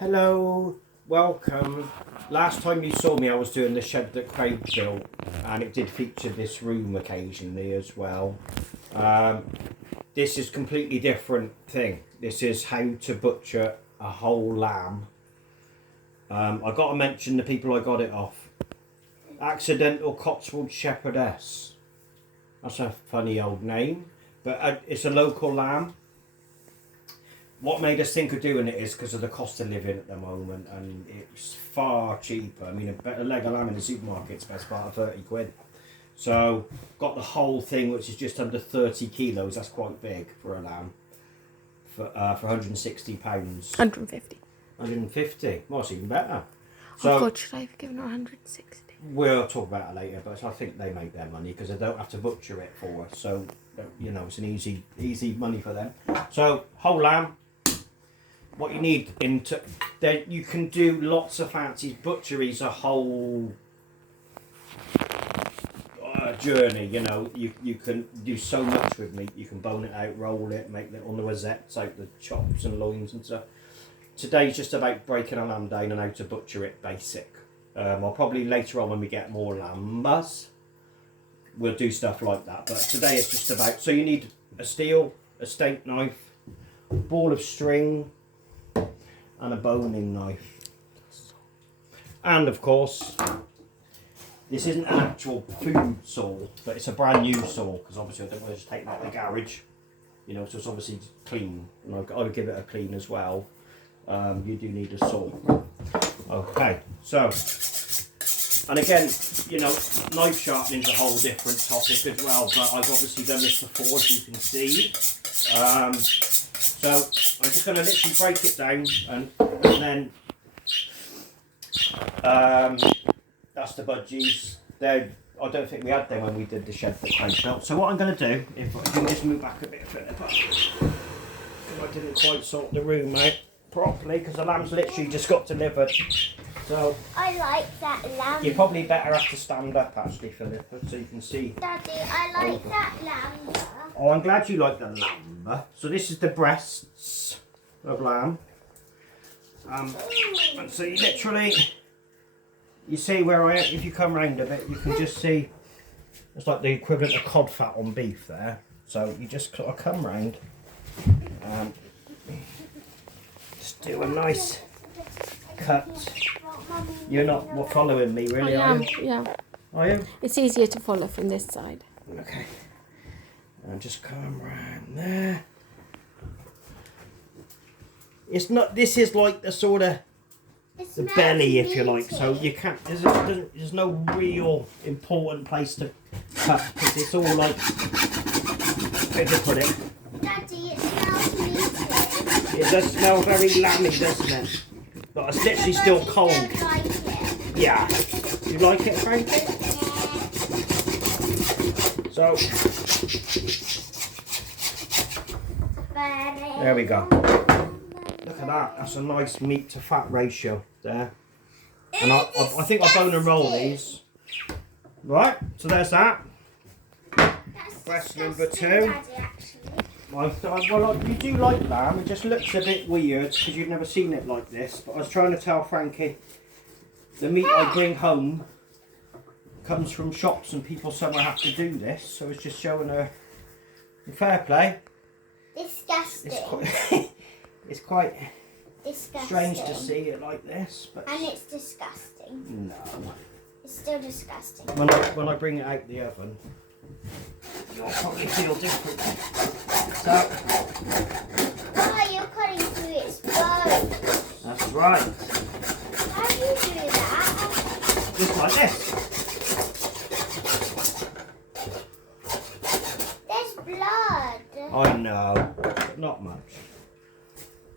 Hello, welcome. Last time you saw me I was doing the shed that Craig built, and it did feature this room occasionally as well. This is completely different thing. This is how to butcher a whole lamb. I got to mention the people I got it off. Accidental Cotswold Shepherdess. That's a funny old name, but it's a local lamb. What made us think of doing it is because of the cost of living at the moment, and it's far cheaper. I mean, a better leg of lamb in the supermarket's best part of 30 quid. So, got the whole thing, which is just under 30 kilos. That's quite big for a lamb. For 160 pounds. 150. 150. Well, it's even better. So, oh God, should I have given her 160? We'll talk about it later, but I think they make their money because they don't have to butcher it for us. So, you know, it's an easy money for them. So, whole lamb. What you need into then you can do lots of fancy butcheries, a whole journey. You know, you can do so much with meat. You can bone it out, roll it, make it on the rosettes out the chops and loins and stuff. Today's just about breaking a lamb down and how to butcher it basic. Or probably later on when we get more lambs, we'll do stuff like that. But today it's just about. So you need a steel, a steak knife, a ball of string, and a boning knife. And of course, this isn't an actual food saw, but it's a brand new saw because obviously I don't want to just take that to the garage. You know, so it's obviously clean, and I would give it a clean as well. You do need a saw. Okay, so, and again, you know, knife sharpening is a whole different topic as well, but I've obviously done this before, as you can see. So I'm just going to literally break it down, and then that's the budgies. I don't think we had them when we did the shed that Craig built. So what I'm going to do, if I can just move back a bit further, because I didn't quite sort the room out properly, because the lamb's literally just got delivered. So I like that lamb. You probably better have to stand up actually, Philippa, so you can see. Daddy, I like that lamb. Oh, I'm glad you like the lamb. So this is the breasts of lamb. And so you literally, you see where if you come round a bit, you can just see it's like the equivalent of cod fat on beef there. So you just sort of come round and just do a nice cut. You're not following me really, I am, are you? yeah. Are you? It's easier to follow from this side. Okay. And just come round there. It's not. This is like the sort of the belly, if you like. So you can't. There's no real important place to cut because it's all like. Where to put it? Daddy, it smells meaty. It does smell very lammy, doesn't it? But it's literally still cold. Don't like it. Yeah. You like it, Frankie? So. There we go. Look at that. That's a nice meat to fat ratio there. And I think I'll bone and roll these. Right, so there's that. Breast number 2. Daddy, Well, you do like lamb. It just looks a bit weird because you've never seen it like this. But I was trying to tell Frankie the meat I bring home comes from shops and people somewhere have to do this. So it's just showing her fair play. Disgusting. It's quite Disgusting. strange to see it like this, but And it's disgusting. no. It's still disgusting. When I bring it out the oven, you'll probably feel different. So Oh, you're cutting through its bones. that's right. How do you do that? Just like this. There's blood. I know, but not much.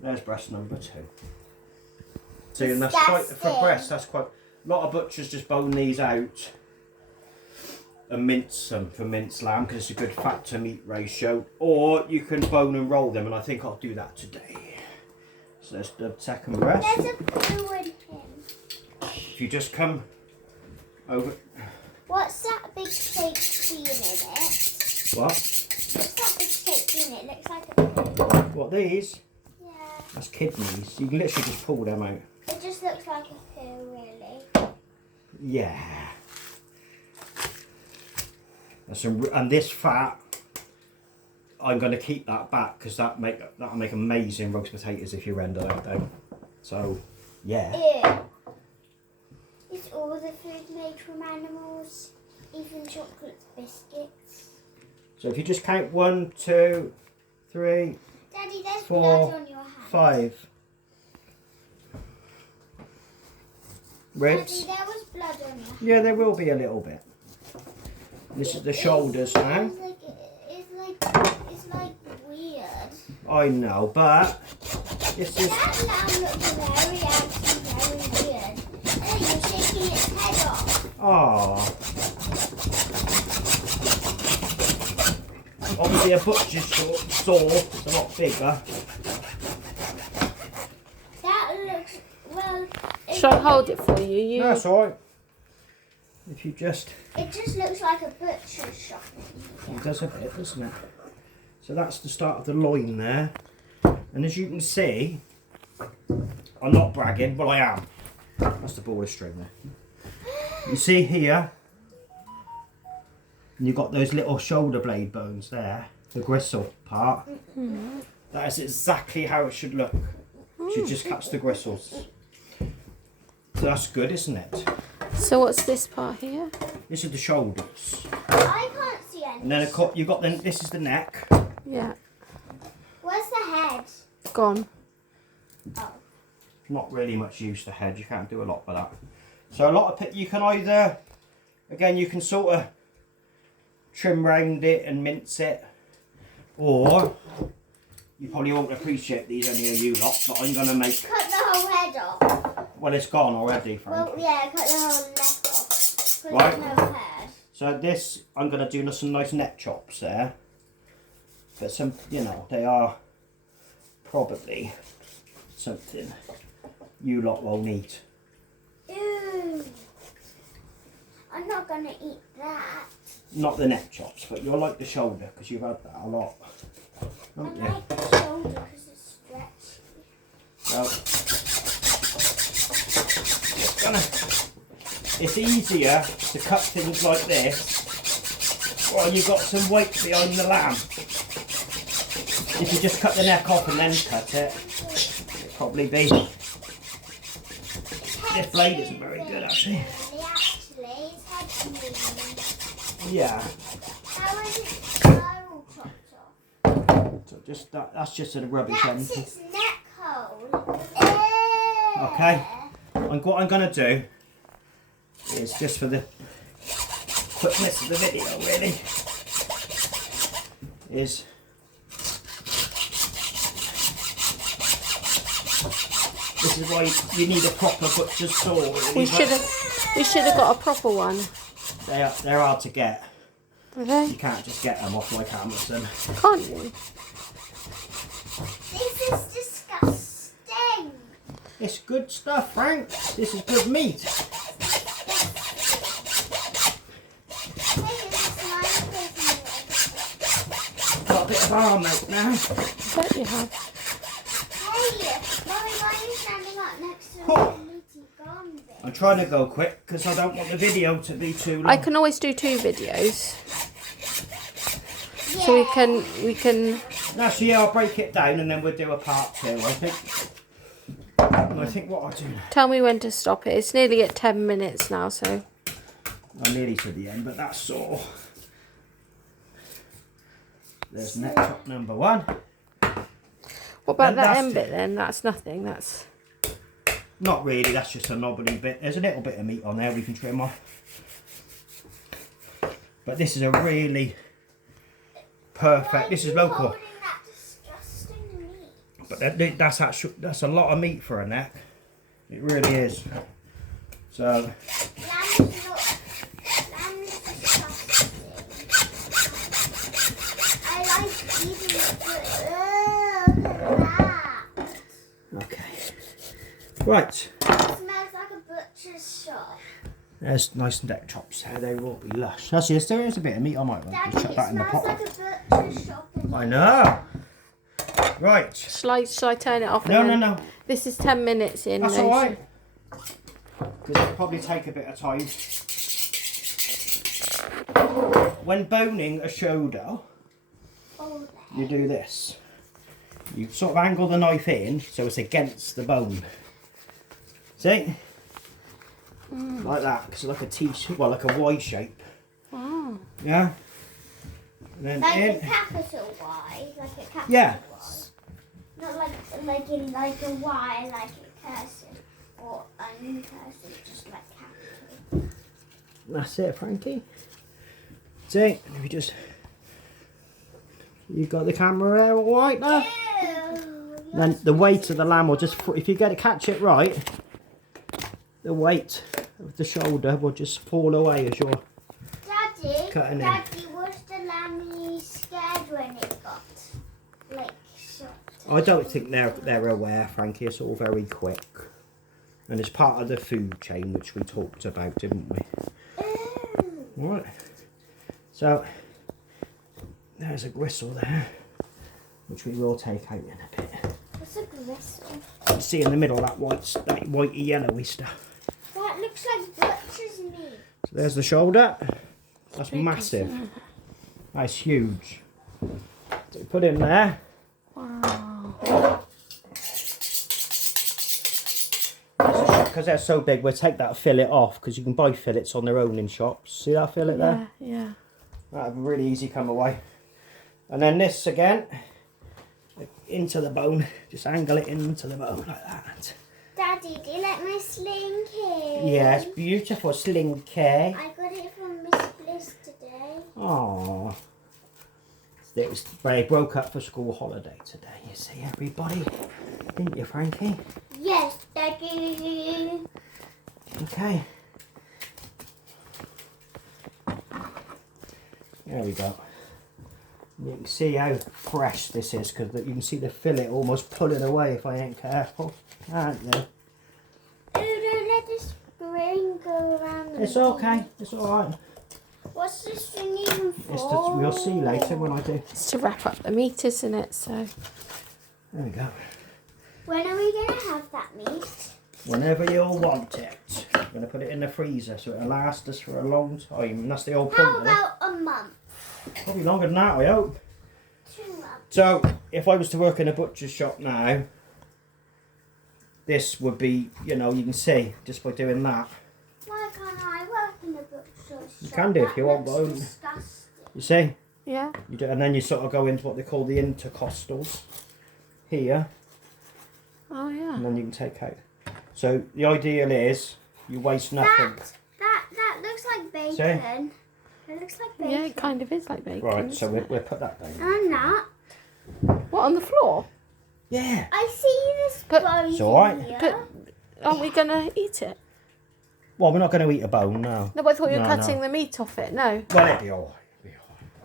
There's breast number 2. See, and that's quite for Disgusting. breast. That's quite. A lot of butchers just bone these out and mince them for minced lamb because it's a good fat to meat ratio. Or you can bone and roll them, and I think I'll do that today. So there's the second breast. There's a poo in him. If you just come over. What's that big fake bean in it? What? What's that big fake bean? It looks like a poo. What, these? Yeah. That's kidneys. You can literally just pull them out. It just looks like a poo, really. Yeah. And this fat, I'm going to keep that back because that'll make amazing roast potatoes if you render that down. So, yeah. Ew. Is all the food made from animals? Even chocolate biscuits? So if you just count 1, 2, 3, Daddy, there's 4, blood on your hand. 5. Ribs. Daddy, there was blood on your hand. Yeah, there will be a little bit. This is the shoulders now. It's like weird. I know, but this is. That lamb looks very weird. Oh, you're shaking its head off. Oh. Obviously, a butcher's saw is a lot bigger. That looks well. Shall I hold it for you? No, that's alright. If you just. It just looks like a butcher's shop. It does a bit, doesn't it? So that's the start of the loin there. And as you can see, I'm not bragging, but I am. That's the ball of string there. You see here, and you've got those little shoulder blade bones there, the gristle part. That is exactly how it should look. Should just catch the gristles. So that's good, isn't it? So what's this part here? This is the shoulders. I can't see any. And then you've got this is the neck. Yeah. Where's the head? Gone. Oh. Not really much use to head, you can't do a lot with that. So a lot of you can either, again you can sort of trim round it and mince it, or you probably won't appreciate these only a you lot, but I'm going to make, Cut the whole head off. well it's gone already Frank. Well, yeah, cut the whole neck off. But Right. there's no head. So this, I'm going to do some nice neck chops there, but some, they are probably something you lot won't eat. Ew. I'm not gonna eat that. Not the neck chops, but you'll like the shoulder because you've had that a lot, I haven't you? like the shoulder because it's stretchy. So, it's easier to cut things like this while you've got some weight behind the lamb. If you just cut the neck off and then cut it, it'd probably be. This blade isn't very good actually. Actually, his head's moving. Yeah. How is it spiral chopped off? So just that's just a rubbish end. That's its neck hole. Okay. And what I'm gonna do is just for the quickness of the video really is this is why you need a proper butcher's saw. Really. We should have got a proper one. They're hard to get. Are they? You can't just get them off like Amazon. Can't you? This is disgusting. It's good stuff, Frank. This is good meat. Hey, it's slime prison. Got a bit of arm out now. I bet you have. Hey, Mommy, why are you standing up next to Oh. the meaty gone bit? I'm trying to go quick because I don't want the video to be too long. I can always do 2 videos. So we can Actually, yeah, I'll break it down and then we'll do a part 2, I think. And I think what I'll do now, tell me when to stop it. It's nearly at 10 minutes now, so I'm nearly to the end, but that's sore. There's neck chop number 1. what about And that that's end it. bit then? That's nothing. That's Not really, that's just a knobbly bit. There's a little bit of meat on there we can trim off. But this is a really perfect, this is local. Holding that disgusting meat. But that's a lot of meat for a neck. It really is. So Lamb's disgusting. I like eating it, but look at that. okay. Right. It smells like a butcher's shop. There's nice neck chops there, they will be lush. Actually, there is a bit of meat, I might want to Daddy, chuck it that in the smells pot. like a butcher's shop. I know. Right. Shall I turn it off? No, again? no. This is 10 minutes in. That's though, all right. Because it'll probably take a bit of time. When boning a shoulder, you do this. You sort of angle the knife in so it's against the bone. See? Like that, because it's like a T, well, like a Y shape. Oh. Yeah? And then Like in. a capital Y, like a capital Yeah. Y. Not like in like a Y, like a cursive or uncursive, just like capital. That's it, Frankie. See? If you just. You got the camera there all right now? Ew, Then the weight of the lamb will just, if you catch it right, the weight of the shoulder will just fall away as you're Daddy, cutting in. Daddy, was the lamb scared when it got like shot? I don't think they're aware, Frankie. It's all very quick. And it's part of the food chain which we talked about, didn't we? Ew. Right. So there's a gristle there, which we will take out in a bit. What's a gristle? You see in the middle that whitey yellowy stuff. That looks like butcher's meat. So there's the shoulder. That's big, massive. isn't it? That's huge. So we put in there. Wow. Because they're so big, we'll take that fillet off because you can buy fillets on their own in shops. See that fillet there? Yeah. That'll be really easy come away. And then this again, into the bone. Just angle it into the bone like that. Daddy, do you like my slinky? Yes, beautiful slinky. I got it from Miss Bliss today. Aww. They broke up for school holiday today, you see, everybody. Didn't you, Frankie? Yes, Daddy. Okay. There we go. You can see how fresh this is because you can see the fillet almost pulling away if I ain't careful. Can't you? Oh, don't let the string go around. It's okay. It's alright. What's the string even for? It's just, we'll see later when I do. It's to wrap up the meat, isn't it? So. There we go. When are we going to have that meat? Whenever you'll want it. I'm going to put it in the freezer so it'll last us for a long time. And that's the whole point How of it. about a month? Probably longer than that, I hope. 2 months. So, if I was to work in a butcher's shop now, this would be, you know, you can see just by doing that. Why can't I work in a butcher's shop? You can do if That you want, looks but only- disgusting. You see? Yeah. You do, and then you sort of go into what they call the intercostals here, Oh yeah. and then you can take out. So the ideal is you waste nothing. That looks like bacon. See? It looks like bacon. Yeah, it kind of is like bacon. Right, so isn't we'll put that down. I'm not. it? What, on the floor? Yeah. I see this But- bone It's alright. here. But aren't we gonna eat it? Well, we're not going to eat a bone now. No, but I thought you were No, cutting no. the meat off it. No. Well, it'll be all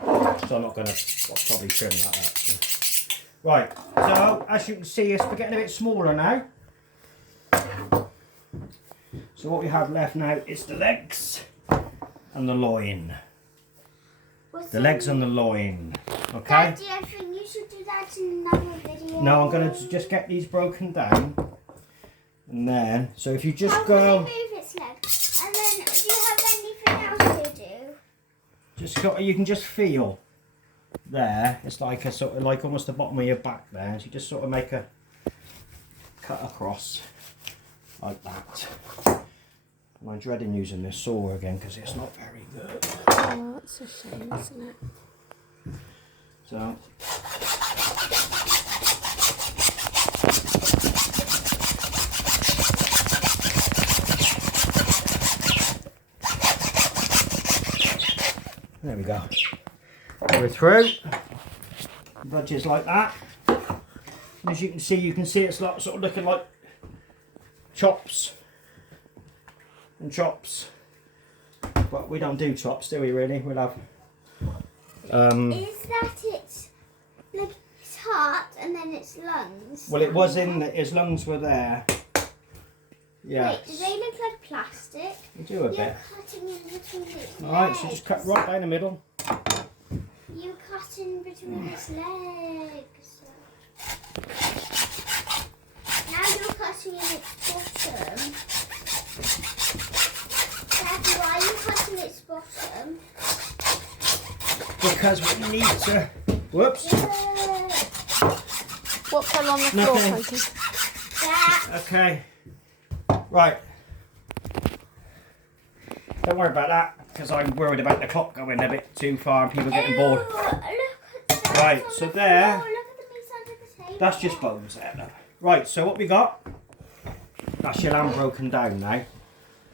right. So I'm not going to. I'll probably trim that actually. Right. So as you can see, it's getting a bit smaller now. So what we have left now is the legs and the loin. What's The legs and the loin. Okay. Daddy, I think you should do that in another video. No, I'm going to just get these broken down. And then, so if you just How go, can I move its legs? And then, do you have anything else to do? just go, you can just feel there. It's like a sort of like almost the bottom of your back there. So you just sort of make a cut across like that. And I'm dreading using this saw again because it's not very good. Oh, that's a shame, isn't it? So. There we go. We're through. Budges like that. As you can see it's like sort of looking like chops and chops. But we don't do chops, do we really? We'll have Is that its like its heart and then its lungs? well, it was in his lungs were there. Yeah. Wait, do they look like plastic? We do a You're bit. cutting in between its legs. Alright, so just cut right down the middle. You cut in between its legs. because we need to. Whoops. What fell on the floor, Nothing. Frankie? That. Okay. Right. Don't worry about that because I'm worried about the clock going a bit too far and people getting bored. Look at that. Right, on so the there- floor. Look at the piece under the table. That's just bones there. Look. Right, so what we got? That's your lamb broken down now.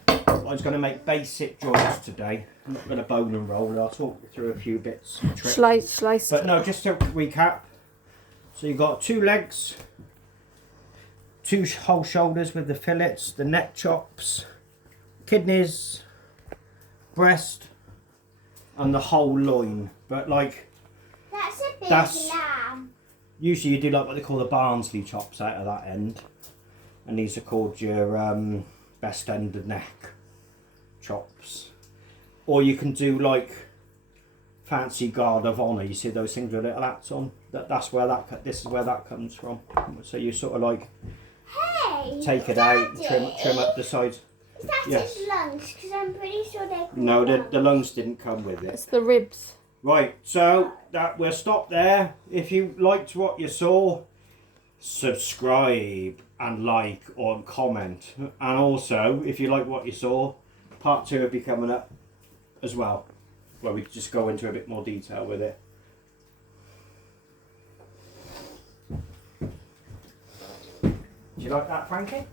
I was going to make basic joints today. I'm not going to bone and roll. I'll talk you through a few bits and tricks. Slice. But no, just to recap. So you've got 2 legs, 2 whole shoulders with the fillets, the neck chops, kidneys, breast, and the whole loin. But like, That's a big That's- lamb. usually you do like what they call the Barnsley chops out of that end. And these are called your best end of neck chops. Or you can do like fancy guard of honour. You see those things with little hats on? That's where this is where that comes from. So you sort of like Hey. take it out, trim up the sides. Is that Yes. his lungs? Because I'm pretty sure they're called No, the lungs. lungs didn't come with it. It's the ribs. Right, so that we'll stop there. If you liked what you saw, subscribe and like or comment. And also, if you like what you saw, part 2 will be coming up as well, where we just go into a bit more detail with it. Do you like that, Frankie?